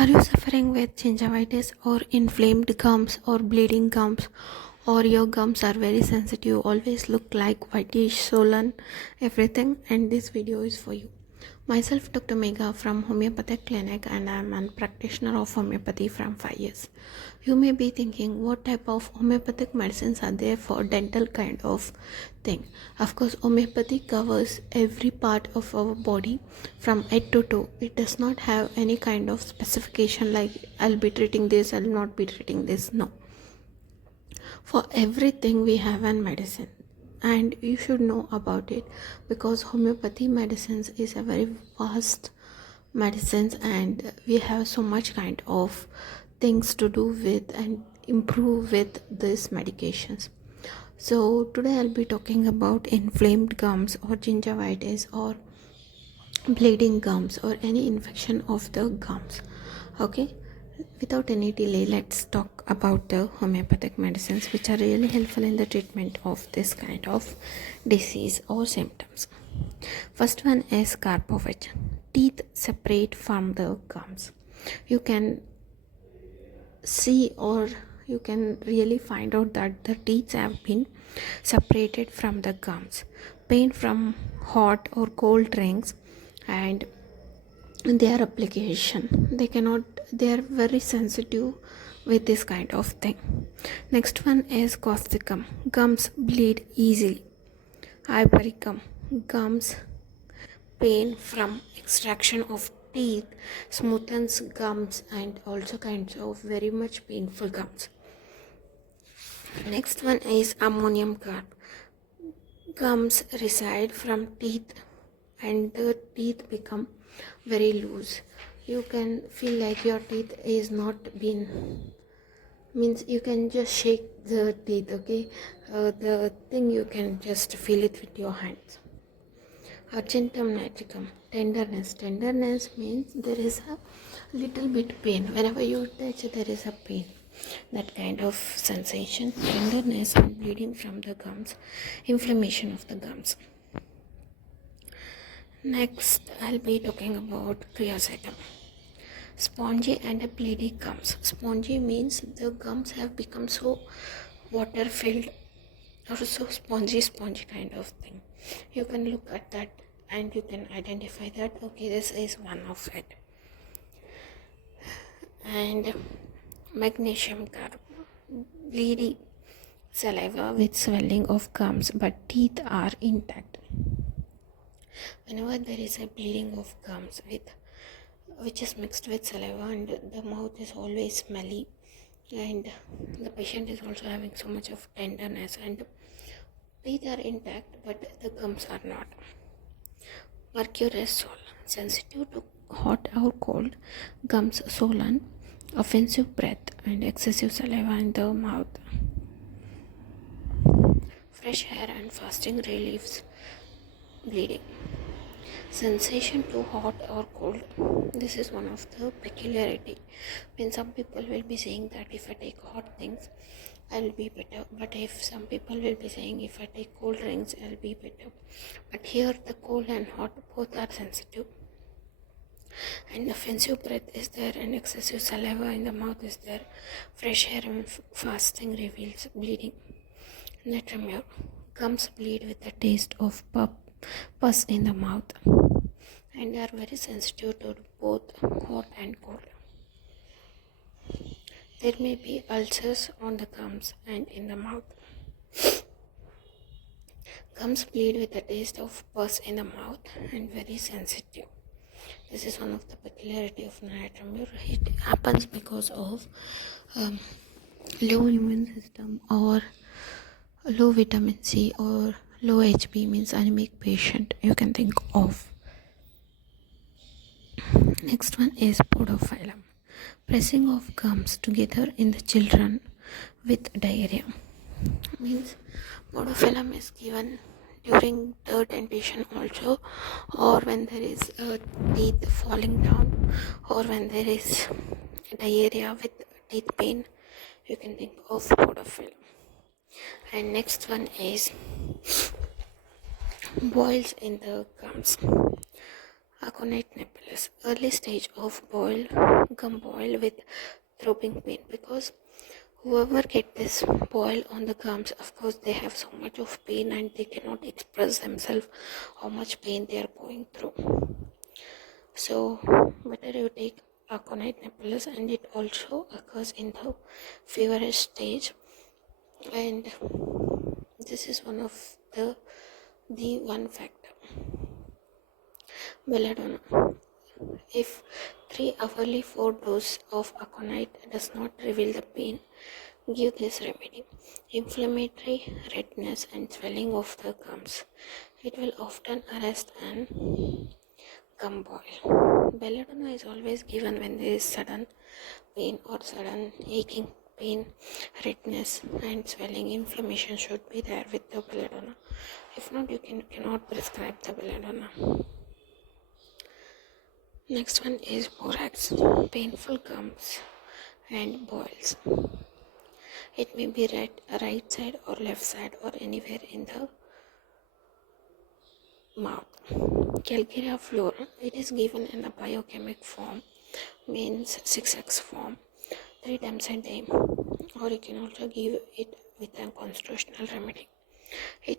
Are you suffering with gingivitis or inflamed gums or bleeding gums, or your gums are very sensitive, always look like whitish, swollen, everything? And this video is for you. Myself, Dr. Megha from Homoeopathic Clinic, and I am a practitioner of homeopathy from 5 years. You may be thinking, what type of homeopathic medicines are there for dental kind of thing? Of course, homeopathy covers every part of our body from head to toe. It does not have any kind of specification like I'll be treating this, I'll not be treating this. No. For everything we have an medicine, and you should know about it, because homeopathy medicines is a very vast medicines, and we have so much kind of things to do with and improve with these medications. So today I'll be talking about inflamed gums or gingivitis or bleeding gums or any infection of the gums. Okay, without any delay, let's talk about the homeopathic medicines which are really helpful in the treatment of this kind of disease or symptoms. First one is carpovich, teeth separate from the gums. You can see, or you can really find out that the teeth have been separated from the gums. Pain from hot or cold drinks and their application, they are very sensitive with this kind of thing. Next one is causticum, gums bleed easily. Hypericum, gums pain from extraction of teeth, smoothens gums and also kinds of very much painful gums. Next one is ammonium carb, gums reside from teeth and the teeth become very loose. You can feel like your teeth is not been, means you can just shake the teeth. Okay, the thing you can just feel it with your hands. Argentum nitricum, tenderness means there is a little bit pain whenever you touch, there is a pain, that kind of sensation, tenderness and bleeding from the gums, inflammation of the gums. Next, I'll be talking about creosotum, spongy and bleedy gums. Spongy means the gums have become so water filled or so spongy kind of thing. You can look at that and you can identify that, okay, this is one of it. And magnesium carb, bleedy saliva with swelling of gums but teeth are intact. Whenever there is a bleeding of gums which is mixed with saliva and the mouth is always smelly and the patient is also having so much of tenderness and teeth are intact but the gums are not. Mercurius sol, sensitive to hot or cold, gums swollen, offensive breath and excessive saliva in the mouth. Fresh air and fasting relieves bleeding. Sensation to hot or cold, this is one of the peculiarity. When some people will be saying that if I take hot things I'll be better, but if some people will be saying if I take cold drinks I'll be better. But here the cold and hot both are sensitive, and offensive breath is there and excessive saliva in the mouth is there. Fresh air and fasting reveals bleeding. Natremure, gums bleed with the taste of pus in the mouth and are very sensitive to both hot and cold. There may be ulcers on the gums and in the mouth. Gums bleed with the taste of pus in the mouth and very sensitive. This is one of the peculiarity of natriumur. It happens because of low immune system or low vitamin C or low HB, means anemic patient you can think of. Next one is podophyllum, pressing of gums together in the children with diarrhea. Means podophyllum is given during the dentition also, or when there is teeth falling down, or when there is diarrhea with teeth pain, you can think of podophyllum. And next one is boils in the gums. Aconite nebulis, early stage of gum boil with throbbing pain, because whoever get this boil on the gums, of course they have so much of pain and they cannot express themselves how much pain they are going through. So better you take aconite nebulis, and it also occurs in the feverish stage, and this is one of the one factor. Belladonna. If 3 hourly 4 dose of aconite does not reveal the pain, give this remedy. Inflammatory redness and swelling of the gums. It will often arrest an gum boil. Belladonna is always given when there is sudden pain or sudden aching pain, redness and swelling. Inflammation should be there with the belladonna. If not, you cannot prescribe the belladonna. Next one is borax, painful gums and boils. It may be right side or left side or anywhere in the mouth. Calcarea flora, it is given in a biochemic form, means 6x form, 3 times a day, or you can also give it with a constitutional remedy. It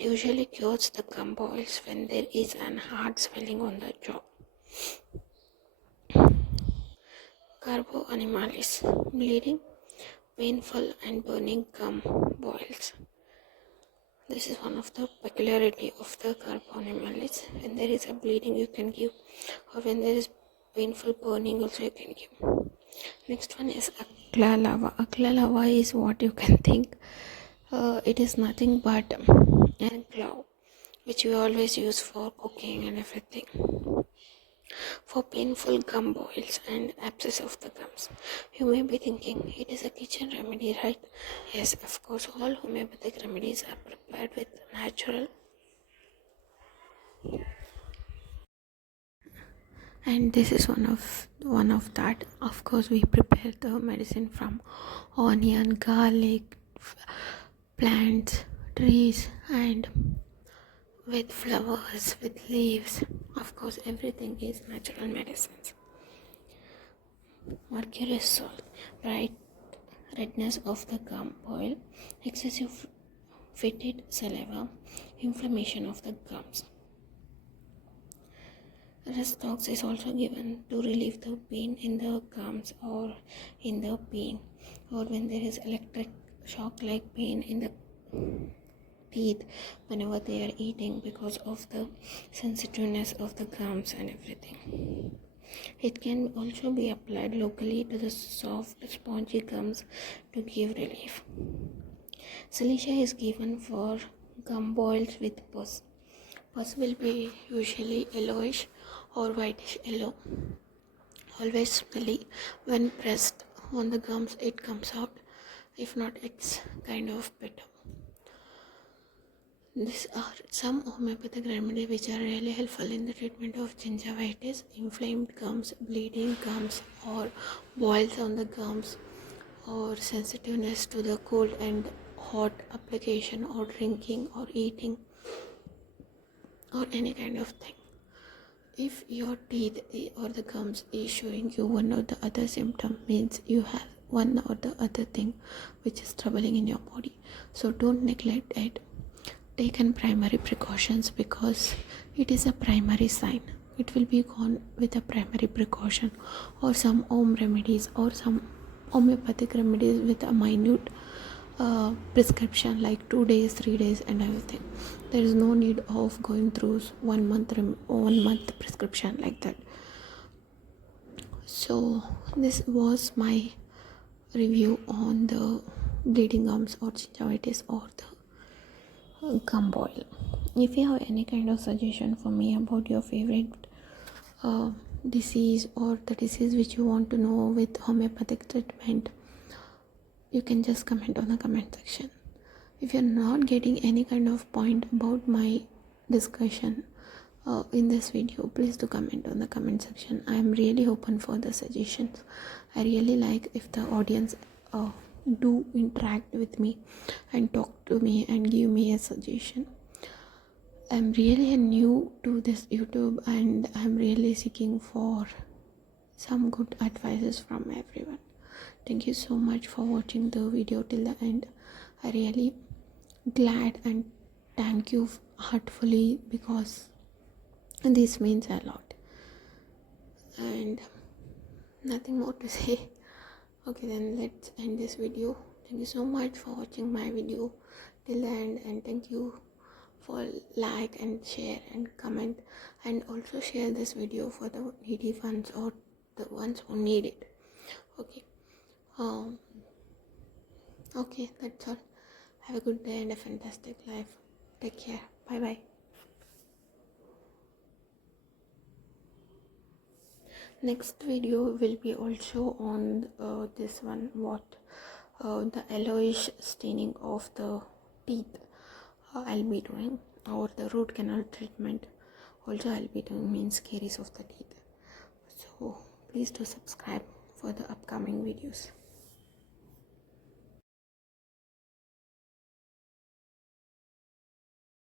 usually cures the gum boils when there is an hard swelling on the jaw. Carbo animalis, bleeding, painful and burning gum boils. This is one of the peculiarity of the carbo animalis. When there is a bleeding you can give, or when there is painful burning also you can give. Next one is akla lava. Akla lava is what you can think. It is nothing but an glove which we always use for cooking and everything. For painful gum boils and abscess of the gums. You may be thinking it is a kitchen remedy, right? Yes, of course, all homeopathic remedies are prepared with natural, and this is one of that. Of course, we prepare the medicine from onion, garlic, plants, trees, and with flowers, with leaves. Of course, everything is natural medicines. Mercurius salt, bright redness of the gum boil, excessive fetid saliva, inflammation of the gums. Restox is also given to relieve the pain in the gums or in the pain, or when there is electric shock like pain in the teeth whenever they are eating because of the sensitiveness of the gums and everything. It can also be applied locally to the soft spongy gums to give relief. Silica is given for gum boils with pus. Pus will be usually yellowish or whitish yellow, always smelly. When pressed on the gums it comes out, if not it's kind of bitter. These are some homeopathic remedies which are really helpful in the treatment of gingivitis, inflamed gums, bleeding gums, or boils on the gums, or sensitiveness to the cold and hot application, or drinking or eating, or any kind of thing. If your teeth or the gums is showing you one or the other symptom, means you have one or the other thing which is troubling in your body. So don't neglect it. Taken primary precautions, because it is a primary sign. It will be gone with a primary precaution, or some home remedies or some homeopathic remedies with a minute prescription like 2 days, 3 days and everything. There is no need of going through 1 month prescription like that. So this was my review on the bleeding gums or gingivitis or the gum boil. If you have any kind of suggestion for me about your favorite disease, or the disease which you want to know with homeopathic treatment, you can just comment on the comment section. If you're not getting any kind of point about my discussion in this video, please do comment on the comment section. I am really open for the suggestions. I really like if the audience do interact with me and talk to me and give me a suggestion. I'm really new to this YouTube and I'm really seeking for some good advices from everyone. Thank you so much for watching the video till the end. I really glad and thank you heartfully because this means a lot. And nothing more to say. Okay, then let's end this video. Thank you so much for watching my video till the end, and thank you for like and share and comment, and also share this video for the needy ones or the ones who need it. Okay. Okay, that's all. Have a good day and a fantastic life. Take care. Bye bye. Next video will be also on this one, what the yellowish staining of the teeth I'll be doing, or the root canal treatment also I'll be doing, means caries of the teeth. So please do subscribe for the upcoming videos.